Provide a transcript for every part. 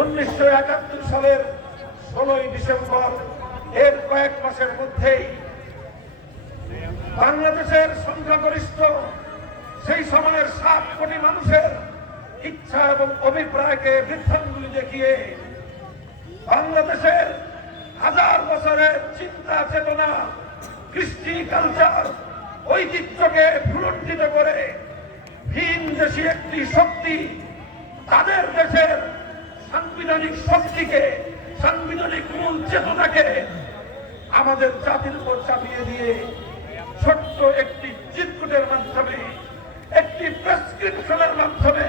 উনিশশো একাত্তর সালের ষোলোই ডিসেম্বর, এর কয়েক মাসের মধ্যেই বাংলাদেশের সংখ্যাগরিষ্ঠ, সেই সময়ের সাত কোটি মানুষের ইচ্ছা এবং অভিপ্রায়কে বৃদ্ধাঙ্গুলি দেখিয়ে বাংলাদেশের হাজার বছরের চিন্তা, চেতনা, কৃষ্টি, কালচার, ঐতিহ্যকে ভুলণ্ঠিত করে ভিন দেশি একটি শক্তি তাদের দেশের সাংবিধানিক শক্তিকে, সাংবিধানিক মূল চেতনাকে আমাদের জাতির উপর চাপিয়ে দিয়ে ছোট্ট একটি চিরকুটের মাধ্যমে, একটি প্রেসক্রিপশনের মাধ্যমে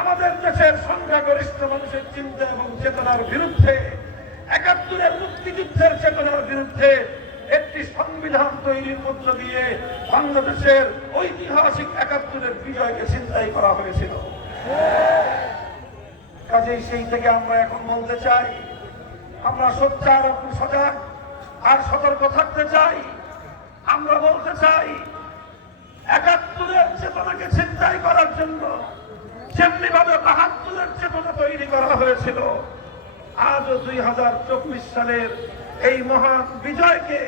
আমাদের দেশের সংখ্যাগরিষ্ঠ মানুষের চিন্তা এবং চেতনার বিরুদ্ধে, একাত্তরের মুক্তিযুদ্ধের চেতনার বিরুদ্ধে একটি সংবিধান তৈরির মধ্য দিয়ে বাংলাদেশের ঐতিহাসিক একাত্তরের বিজয়কে চিন্তাই করা হয়েছিল। কাজেই সেই থেকে আমরা এখন বলতে চাই, আমরা সোচ্চার সজাগ আর সতর্ক থাকতে চাই। আমরা বলতে চাই, একাত্তরের চেতনাকে চিন্তাই করার জন্য যেমনি ভাবে বাহাত্তরের চেতনা তৈরি করা হয়েছিল, আজও দুই হাজার চব্বিশ সালের এই মহান বিজয়কে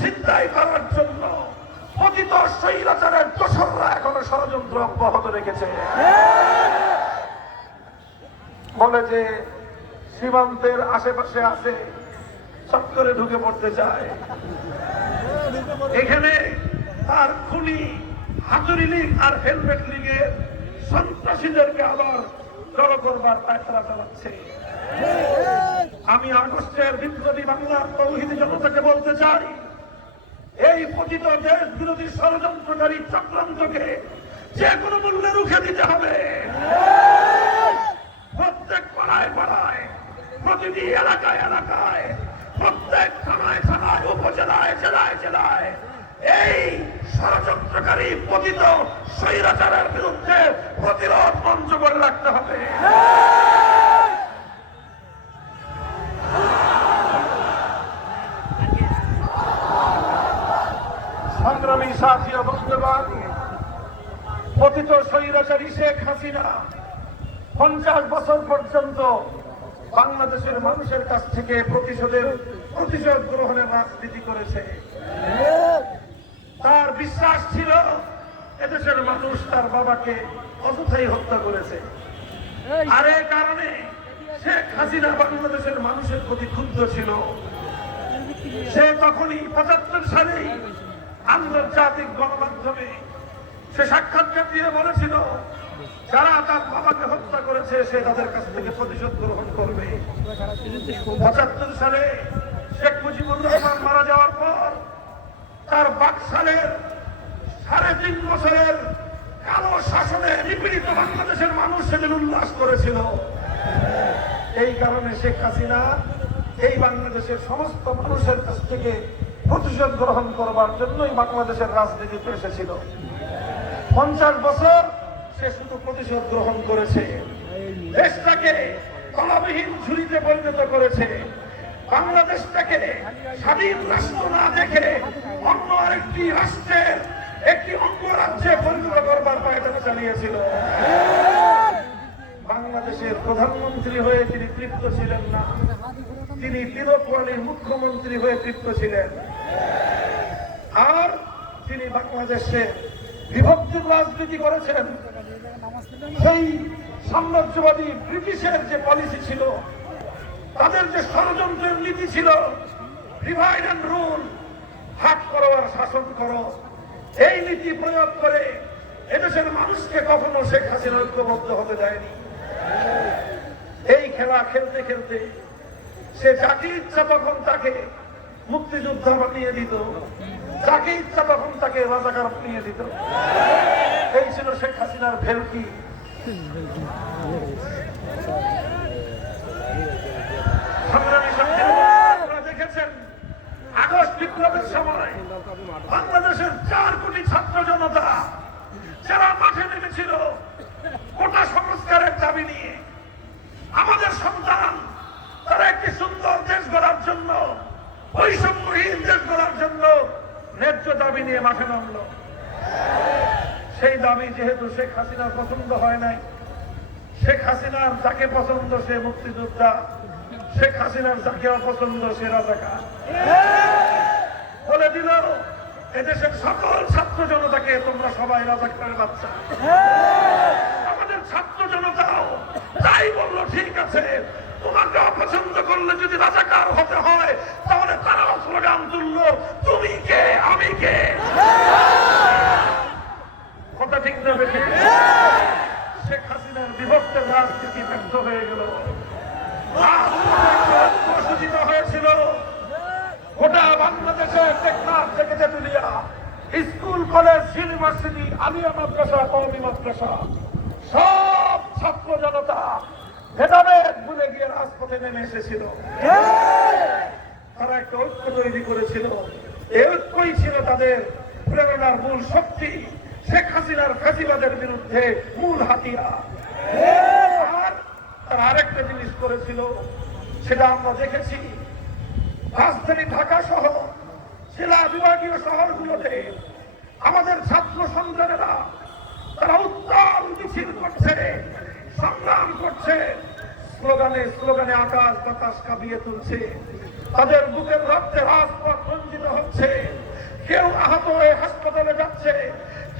চিন্তাই করার জন্য পতিত স্বৈরাচারের দোসররা এখনও ষড়যন্ত্র অব্যাহত রেখেছে। বলে যে সীমান্তের আশেপাশে আছে সব করে ঢুকে পড়তে চায়। এখানে তার খুনি হাতুরি লিগ আর হেলমেট লীগের সন্ত্রাসীদেরকে আবার জড়ো করবার পায়তারা চালাচ্ছে। আমি আগস্টের বিপ্লবী বাংলার তৌহিদি জনতাকে বলতে চাই, এই পতিত দেশ বিরোধী ষড়যন্ত্রকারী চক্রান্তকে যে কোনো মূল্যে রুখে দিতে হবে। প্রত্যেক পাড়ায় পাড়ায়, প্রতিটি এলাকায় এলাকায়, প্রত্যেক থানায় থানায়, উপজেলায় জেলায় জেলায়, এই ষড়যন্ত্রকারী পতিত স্বৈরাচারের বিরুদ্ধে প্রতিরোধ মঞ্চ করে রাখতে হবে। সংগ্রামী সাথী ও বন্ধুগণ, পতিত স্বৈরাচারী শেখ হাসিনা পঞ্চাশ বছর পর্যন্ত বাংলাদেশের মানুষের কাছ থেকে প্রতিশোধের প্রতিশোধ গ্রহণের রাজনীতি করেছে। তার বিশ্বাস ছিল এদেশের মানুষ তার বাবাকে অযথাই হত্যা করেছে। আর এই কারণে শেখ হাসিনা বাংলাদেশের মানুষের প্রতি ক্ষুব্ধ ছিল। সে তখনই পঁচাত্তর সালেই আন্তর্জাতিক গণমাধ্যমে সে সাক্ষাৎকার দিয়ে বলেছিল যারা তার বাবাকে হত্যা করেছে, সে তাদের কাছ থেকে প্রতিশোধ গ্রহণ করবে। পঁচাত্তর সালে শেখ মুজিবুর রহমান মারা যাওয়ার পর, তার বাকশালের সাড়ে তিন বছরের কালো শাসনে নিপীড়িত বাংলাদেশের মানুষ সেদিন উল্লাস করেছিল। এই কারণে শেখ হাসিনা এই বাংলাদেশের সমস্ত মানুষের কাছ থেকে প্রতিশোধ গ্রহণ করবার জন্যই বাংলাদেশের রাজনীতিতে এসেছিল। পঞ্চাশ বছর সে শুধু প্রতিশোধ গ্রহণ করেছে। দেশটাকে কলাবিহীন ঝুড়িতে পরিণত করেছে। বাংলাদেশটাকে স্বাধীন রাষ্ট্র না দেখে অন্য আরেকটি রাষ্ট্রের একটি অঙ্গরাজ্যে পরিণত করবার পায়তারা চালিয়েছিল। বাংলাদেশের প্রধানমন্ত্রী হয়ে তিনি তৃপ্ত ছিলেন না। তিনি তিরোপওয়ালির মুখ্যমন্ত্রী হয়ে তৃপ্ত ছিলেন। আর তিনি বাংলাদেশে বিভক্তির রাজনীতি করেছেন। সেই সাম্রাজ্যবাদী ব্রিটিশের যে পলিসি ছিল, তাদের যে ষড়যন্ত্রের নীতি ছিল ডিভাইড অ্যান্ড রুল ভাগ করো আর শাসন করো, এই নীতি প্রয়োগ করে এদেশের মানুষকে কখনো শেখ হাসিনা ঐক্যবদ্ধ হতে দেয়নি। এই খেলা খেলতে খেলতে সে যাকে ইচ্ছা তখন তাকে মুক্তিযোদ্ধা বানিয়ে দিত, যাকে ইচ্ছা তখন তাকে রাজাকার বানিয়ে দিত। এই ছিল শেখ হাসিনার ভেলকি। দেখেছেন আগস্ট বিপ্লবের বাংলাদেশের চার কোটি ছাত্র জনতা যারা মাঠে নেমেছিল কোটা সংস্কারের দাবি নিয়ে আমাদের সন্তান তারা একটি সুন্দর দেশ গড়ার জন্য বৈষম্যহীন দেশ গড়ার জন্য ন্যায্য দাবি নিয়ে মাঠে নামলো। সেই দাবি যেহেতু শেখ হাসিনার পছন্দ হয় নাই। শেখ হাসিনার যাকে পছন্দ সে মুক্তিযোদ্ধা। শেখ হাসিনার যাকে অপছন্দ সে রাজাকার। বলে দিল, এদেশের সকল ছাত্র জনতাকে তোমরা সবাই রাজাকারের বাচ্চা। আমাদের ছাত্র জনতাও তাই বলল, ঠিক আছে তোমাকে অপছন্দ করলে যদি রাজাকার হতে হয় তাহলে তারাও স্লোগান তুললো তুমি কে আমি কে কথা ঠিক না বেশি শেখ হাসিনার বিভক্তের রাজনীতি ব্যর্থ হয়ে গেল সূচিত হয়েছিল গোটা বাংলাদেশে টেকনাফ থেকে Tetulia school college university Alia মাদ্রাসা, কওমি মাদ্রাসা, সব ছাত্র জনতা ভেদাভেদ ভুলে গিয়ে রাজপথে নেমে এসেছিল। তারা একটা ঐক্য তৈরি করেছিল। এই ঐক্যই ছিল তাদের প্রেরণার মূল শক্তি, শেখ হাসিনার ফাঁসিবাদের বিরুদ্ধে মূল হাতিয়ার। তারা আরেকটা জিনিস করেছিল, সেটা আমরা দেখেছি। রাজধানী ঢাকা সহ জেলা বিভাগীয় শহরগুলোতে আমাদের ছাত্র সন্তানেরা তারা উত্তাল মিছিল করছে, সংগ্রাম করছে। স্লোগানে স্লোগানে আকাশ বাতাস কাঁপিয়ে তুলছে। তাদের বুকের রক্তে রাজপথ রঞ্জিত হচ্ছে। কেউ আহত হয়ে হাসপাতালে যাচ্ছে,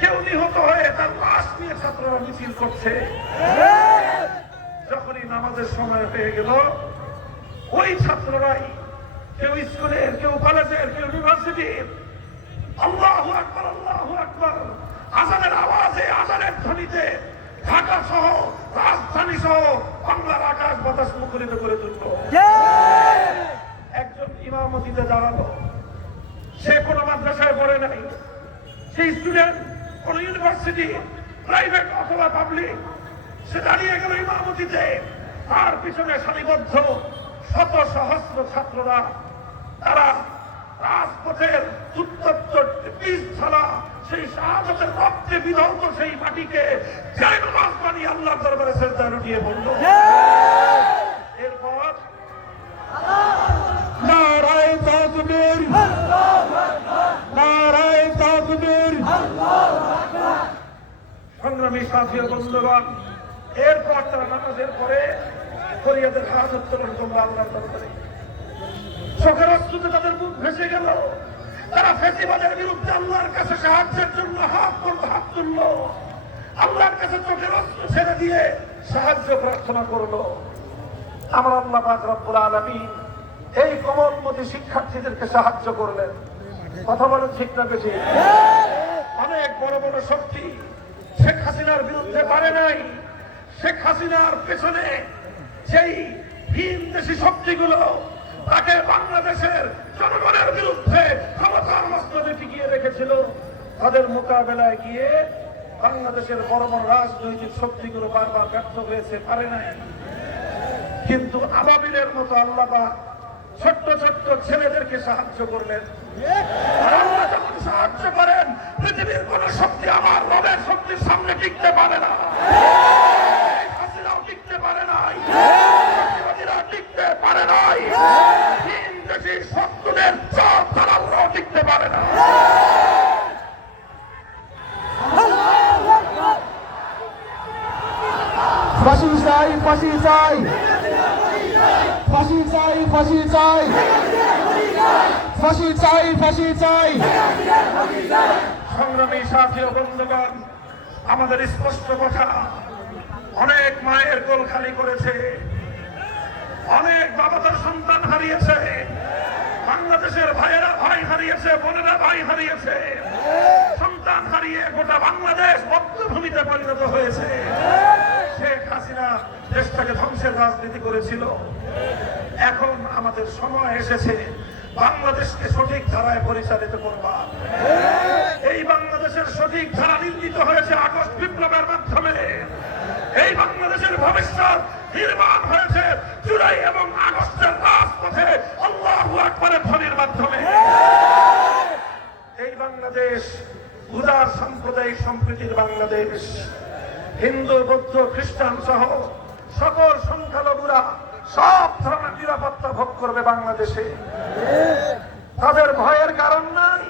কেউ নিহত হয়ে তার লাশ নিয়ে ছাত্ররা মিছিল করছে। যখনই নামাজের সময় হয়ে গেল, ওই ছাত্ররাই, কেউ স্কুলের, কেউ কলেজের, কেউ ইউনিভার্সিটির আল্লাহু আকবার আল্লাহু আকবার। আজানের আওয়াজে আজানের ধ্বনিতে ঢাকা সহ রাজধানী সহ বাংলার আকাশ বাতাস মুখরিত করে তুলল। একজন ইমামতিতে দাঁড়াল। সে কোনো মাদ্রাসায় পড়ে নাই। সেই স্টুডেন্ট কোন ইউনিভার্সিটি প্রাইভেট অথবা পাবলিক। সে দাঁড়িয়ে গেল ইমামতিতে। তার পিছনে সারিবদ্ধ শত সহস্র ছাত্ররা। তারা রাজপথের উত্তপ্ত পিস ছাড়া সেই শাহাদতের রক্তে বিধৌত সেই মাটিকে জয় নামাজ বানিয়ে আল্লাহর দরবারে শ্রদ্ধা লুটিয়ে বলল এরপর নারায় তাকবীর নারায় তাকবীর। সংগ্রামী সাথী বন্ধুগণ এরপর তারা নামাজের পরে ফরিয়াদের হাত উত্তোলন করল আল্লাহর দরবারে। চোখের অস্ত্রতে তাদের মুখ ভেসে গেল। তারা ফেসিবাদের বিরুদ্ধে আল্লাহর কাছে সাহায্যের জন্য হাত তুলল হাত তুলল, আল্লাহর কাছে চোখের অস্ত্র ছেড়ে দিয়ে সাহায্য প্রার্থনা করল। আমার আল্লাহ রব্বুল আলামিন এই কমলমতি শিক্ষার্থীদেরকে সাহায্য করলেন। কথা বলেন ঠিক না বেশি? অনেক বড় বড় শক্তি শেখ হাসিনার বিরুদ্ধে পারে নাই। শেখ হাসিনার পেছনে সেই ভিন দেশি শক্তিগুলো তাকে বাংলাদেশের জনগণের বিরুদ্ধে রেখেছিল। তাদের মোকাবেলায় গিয়ে বাংলাদেশের বড় বড় রাজনৈতিক শক্তিগুলো বারবার ব্যর্থ হয়েছে, পারে নাই। কিন্তু আবাবিলের মতো আল্লাহ ছোট্ট ছোট্ট ছেলেদেরকে সাহায্য করলেন। সাহায্য করেন, পৃথিবীর কোন শক্তি আমার রবের শক্তির সামনে টিকতে পারে না। টিকতে পারে নাই। টিকতে পারে নাই। তিন দেশের শত্রুদের চাপ দালালরাও টিকতে পারে না। ফাঁসি চাই ফাঁসি চাই। ফাঁসি চাই ফাঁসি চাই। ফাঁসি চাই ফাঁসি চাই। সংগ্রামী সাথী ও বন্ধুগণ আমাদের স্পষ্ট কথা অনেক মায়ের কোল খালি করেছে অনেক বাবাদের সন্তান হারিয়েছে। বাংলাদেশের ভাইয়েরা ভাই হারিয়েছে, বোনেরা ভাই হারিয়েছে। সন্তান হারিয়ে গোটা বাংলাদেশ বদ্ধভূমিতে পরিণত হয়েছে। শেখ হাসিনা দেশটাকে ধ্বংসের রাজনীতি করেছিল। এখন আমাদের সময় এসেছে, বাংলাদেশকে সঠিক ধারায় পরিচালিত করবার এই বাংলাদেশের সঠিক ধারা নির্মিত হয়েছে আগস্ট বিপ্লবের মাধ্যমে। এই বাংলাদেশের ভবিষ্যৎ নির্মাণ হয়েছে জুলাই এবং আগস্টের রাজপথে আল্লাহ মাধ্যমে। এই বাংলাদেশ, উদার সাম্প্রদায়িক সম্প্রীতির বাংলাদেশ, হিন্দু, বৌদ্ধ, খ্রিস্টান সকল সংখ্যালঘুরা সব ধরনের নিরাপত্তা ভোগ করবে বাংলাদেশে। তাদের ভয়ের কারণ নাই।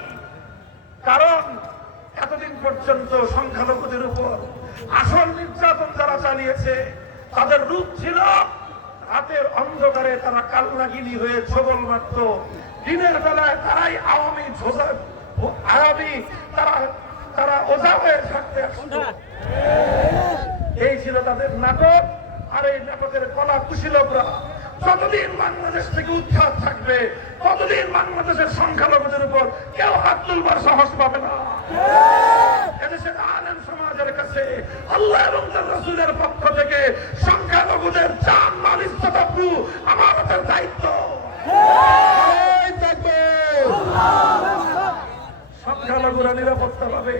কারণ এতদিন পর্যন্ত সংখ্যালঘুদের উপর আসল নির্যাতন যারা চালিয়েছে, তাদের রূপ ছিল রাতের অন্ধকারে তারা কালনাগিনী হয়ে ছবল মারত। দিনের বেলায় তারাই আওয়ামী আওয়ামী তারা তারা ওঝা হয়ে থাকতে এই ছিল তাদের নাটক, আর এই নাটকের কলা কুশীলকরা যতদিন বাংলাদেশ থেকে উৎখাত থাকবে, ততদিন বাংলাদেশের সংখ্যালঘুদের উপর কেউ হাত তুলবার সাহস পাবে না। এদেশের আলেম সমাজের কাছে আল্লাহ এবং তার রসুলের পক্ষ থেকে সংখ্যালঘুদের জান মাল ইজ্জত আব্রু আমাদের দায়িত্ব। সংখ্যালঘুরা নিরাপত্তা পাবে।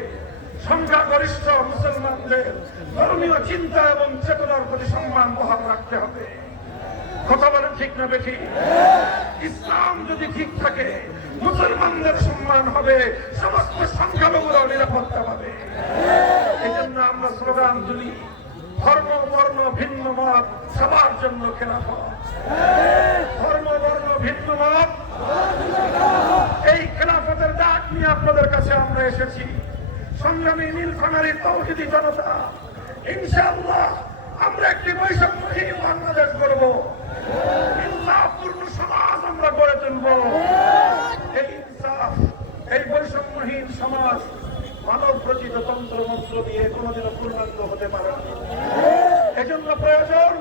সংখ্যাগরিষ্ঠ মুসলমানদের ধর্মীয় চিন্তা এবং চেতনার প্রতি সম্মান বহাল রাখতে হবে। কথা বলেন ঠিক না বেঠি ইসলাম যদি ঠিক থাকে মুসলমানদের সম্মান হবে, সমস্ত সংখ্যালঘুরাও নিরাপত্তা পাবে। এই জন্য আমরা স্লোগান তুলি, ধর্ম, বর্ণ, ভিন্ন মত, সবার জন্য খেলাফত। ধর্ম, বর্ণ, ভিন্ন মত, এই খেলাফতের ডাক নিয়ে আপনাদের কাছে আমরা এসেছি। সংগ্রামী নীলফামারী তৌহিদি জনতা, ইনশাআল্লাহ, আমরা একটি বৈষম্যহীন বাংলাদেশ করব ইনসাফপূর্ণ সমাজ আমরা গড়ে তুলব এই ইনসাফ এই বৈষম্যহীন সমাজ মানব রচিত তন্ত্র মন্ত্র দিয়ে কোনোদিনও পূর্ণাঙ্গ হতে পারে এজন্য প্রয়োজন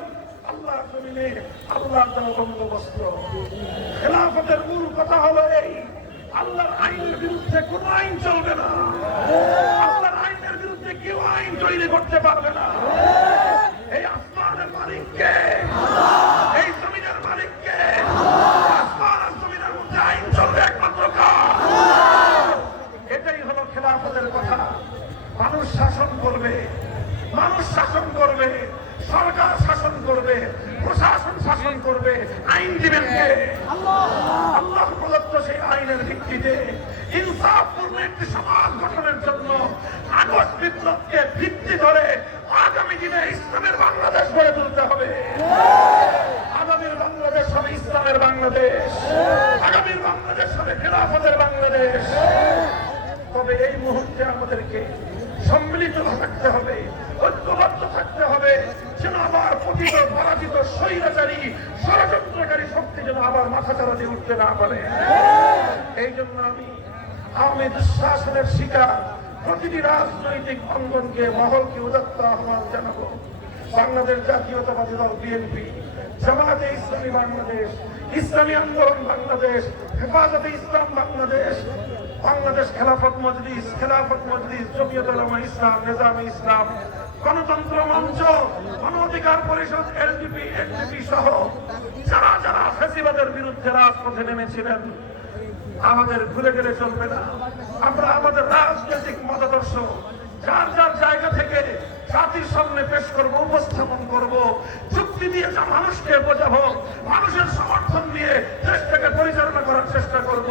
আল্লাহ জমিনে আল্লাহ দেওয়া বন্দোবস্ত। খেলাফতের মূল কথা হলো এই, আল্লাহর আইনের বিরুদ্ধে কোন আইন চলবে না। আল্লাহর আইনের বিরুদ্ধে কেউ আইন তৈরি করতে পারবে না এই আসমানের মালিককে এই জমিনের মালিককে আসমান আর জমিনের মধ্যে আইন চলবে একমাত্র কার এটাই হলো খেলাফতের কথা মানুষ শাসন করবে মানুষ শাসন করবে সরকার শাসন করবে, প্রশাসন শাসন করবে, আইন দিবেন কে আল্লাহ প্রদত্ত সেই আইনের ভিত্তিতে ইনসাফপূর্ণ একটি সমাজ গঠনের জন্য আগস্ট বিপ্লবকে ভিত্তি ধরে আগামী দিনে ইসলামের বাংলাদেশ গড়ে তুলতে হবে। আগামীর বাংলাদেশ হবে ইসলামের বাংলাদেশ। আগামীর বাংলাদেশ হবে খেলাফতের বাংলাদেশ। তবে এই মুহূর্তে আমাদেরকে সম্মিলিত থাকতে হবে ঐক্যবদ্ধ থাকতে হবে যেন আবার পতিত পরাজিত ষড়যন্ত্রকারী শক্তি যেন আবার মাথা চারা দিয়ে উঠতে না পারে। এই জন্য আমি আওয়ামী দুঃশাসনের শিকার প্রতিটি রাজনৈতিক অঙ্গনকে মহলকে উদাত্ত আহ্বান জানাব। বাংলাদেশ জাতীয়তাবাদী দল, বিএনপি, জামায়াতে ইসলামী বাংলাদেশ, ইসলামী আন্দোলন বাংলাদেশ, হেফাজতে ইসলাম বাংলাদেশ বাংলাদেশ খেলাফত মজলিস খেলাফত মজলিস জমিয়ত ইসলাম, নিজামে ইসলাম গণতন্ত্র মঞ্চ গণ অধিকার পরিষদ, এলডিপি এনডিপি সহ যারা যারা ফেসিবাদের বিরুদ্ধে রাজপথে নেমেছিলেন, আমাদের ভুলে গেলে চলবে না। আমরা আমাদের রাজনৈতিক মতাদর্শ, যার যার জায়গা থেকে জাতির সামনে পেশ করব, উপস্থাপন করব, যুক্তি দিয়ে যা মানুষকে বোঝাবো, মানুষের সমর্থন দিয়ে দেশটাকে পরিচালনা করার চেষ্টা করব।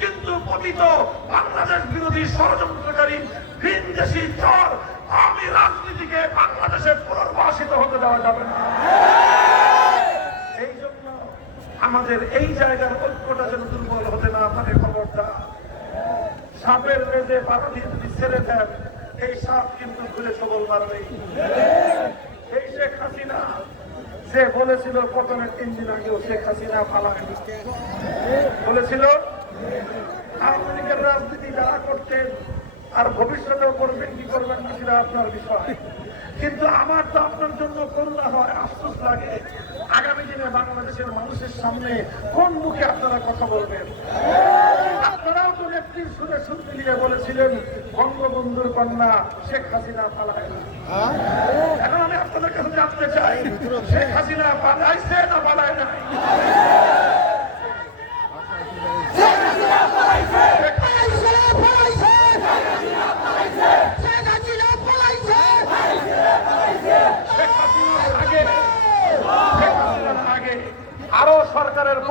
কিন্তু পতিত বাংলাদেশ বিরোধী ষড়যন্ত্রকারী ভিন দেশি চর আমি রাজনীতিকে বাংলাদেশে পুনর্বাসিত হতে দেওয়া যাবে না। এই জন্য আমাদের এই জায়গার ঐক্যটা যেন দুর্বল হতে না পারে খবরটা। সাপের মেজে পাখি যদি ছেড়ে দেন, এই সাপ কিন্তু ঘুরে সবল মারবে এই শেখ হাসিনা যে বলেছিল, প্রথমে তিন দিন আগেও শেখ হাসিনা পালায়নি বলেছিল আওয়ামী লীগের রাজনীতি যারা করতেন আর ভবিষ্যতেও করবেন কি করবেন না সেটা আপনার বিষয়। কিন্তু আমার তো আপনার জন্য করুণা হয় আফসোস লাগে। আগামী দিনে বাংলাদেশের মানুষের সামনে কোন মুখে আপনারা কথা বলবেন? আপনারাও তো নেত্রীর সুরে সুর মিলিয়ে বলেছিলেন বঙ্গবন্ধুর কন্যা শেখ হাসিনা পালায় না। এখন আমি আপনাদের কাছে জানতে চাই শেখ হাসিনা পালাইছে না পালায় নাই শেখ হাসিনার আগে শেখ হাসিনার আগে আরও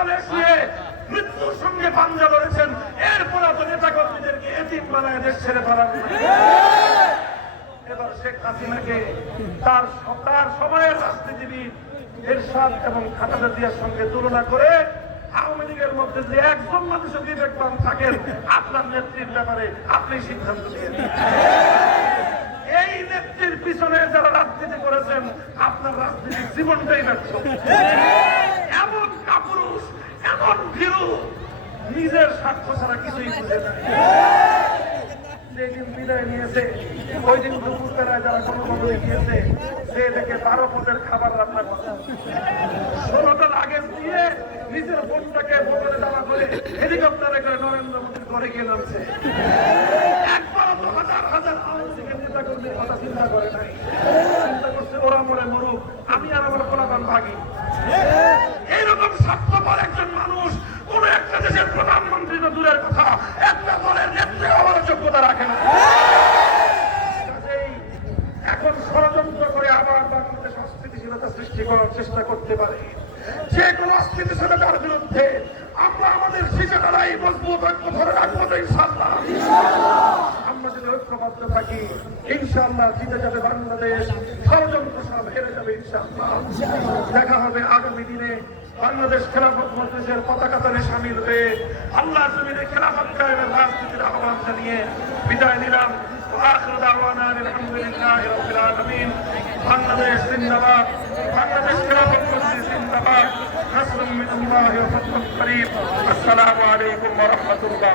হাসপাতালে শুয়ে মৃত্যুর সঙ্গে পাঞ্জা লড়েছেন। এরপর তো নেতা কর্মীদেরকে এতিম বানায় দেশ ছেড়ে পালান। এবার শেখ হাসিনাকে তার তার সময়ের রাজনীতিবিদ এরশাদ এবং খালেদা জিয়ার সঙ্গে তুলনা করে আওয়ামী লীগের মধ্যে যে একজন মানুষের বিবেকবান থাকেন, আপনার নেত্রীর ব্যাপারে আপনি সিদ্ধান্ত নিয়ে। এই নেত্রীর পিছনে যারা রাজনীতি করেছেন, আপনার রাজনীতির জীবনটাই ব্যর্থ। এমন ভীরু নিজের স্বার্থ ছাড়া কিছুই বুঝে না। নিয়েছে ওই দিন কোনো খাবার রান্না করছে। ষোলোটা নিজের বোনটাকে বোতলে জমা করে হেলিকপ্টারে করে নরেন্দ্র মোদীর ঘরে গিয়ে তো হাজার হাজার আওয়ামী লীগের নেতা কর্মীর কথা চিন্তা করে নাই। চিন্তা করছে ওরা মরে মরুক, আমি আর আমার কোলাপান ভাগি এইরকম স্বার্থপর একজন মানুষ কোন একটা দেশের প্রধানমন্ত্রী তো দূরের কথা একটা দলের নেত্রী হওয়ার যোগ্যতা রাখে না কাজেই এখন ষড়যন্ত্র করে আবার বাংলাদেশ অস্থিতিশীলতা সৃষ্টি করার চেষ্টা করতে পারে যে কোনো অস্থিতিশীলতার বিরুদ্ধে আমরা আমাদের শিশু লড়াই মজবুত ঐক্য ধরে রাখবো তো ইনশাল্লাহ আমরা যদি ঐক্যবদ্ধ থাকি ইনশাল্লাহ জিতে যাবে বাংলাদেশ ষড়যন্ত্র সব হেরে যাবে ইনশাল্লাহ দেখা হবে আগামী দিনে বাংলাদেশ খেলাফত মজলিসের পতাকা তালে সামিল হয়ে আল্লাহ জমিনে খেলাফত কায়েমের রাজনীতির আহ্বান জানিয়ে বিদায় নিলাম وآخر دعوانا أن الحمد لله رب العالمين বাংলাদেশ জিন্দাবাদ বাংলাদেশ খেলাফত মজলিস জিন্দাবাদ نصر من الله وفتح قريب السلام عليكم ورحمة الله.